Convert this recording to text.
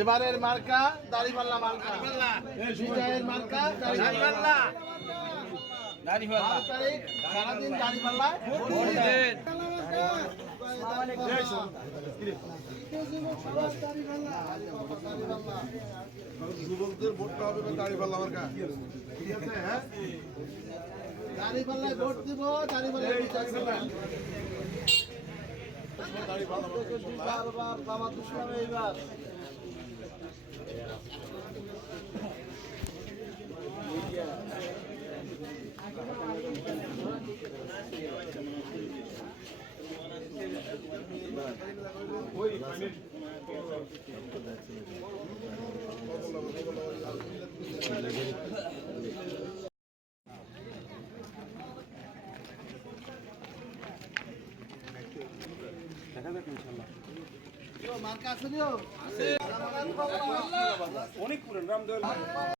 এবারের মার্কা দাড়িপাল্লা মার্কা। বিজয়ের মার্কা দাড়িপাল্লা। সারাদিন দাড়িপাল্লা যুবকদের ভোটটা হবে দাঁড়িয়ে পাল্লা আমার কা ঠিক আছে হ্যাঁ? দাড়িপাল্লায় ভোট দিব দাড়িপাল্লায় বিচার করবেন বারবার জামাত ইসলাম এইবার মার্কা আছে দিও।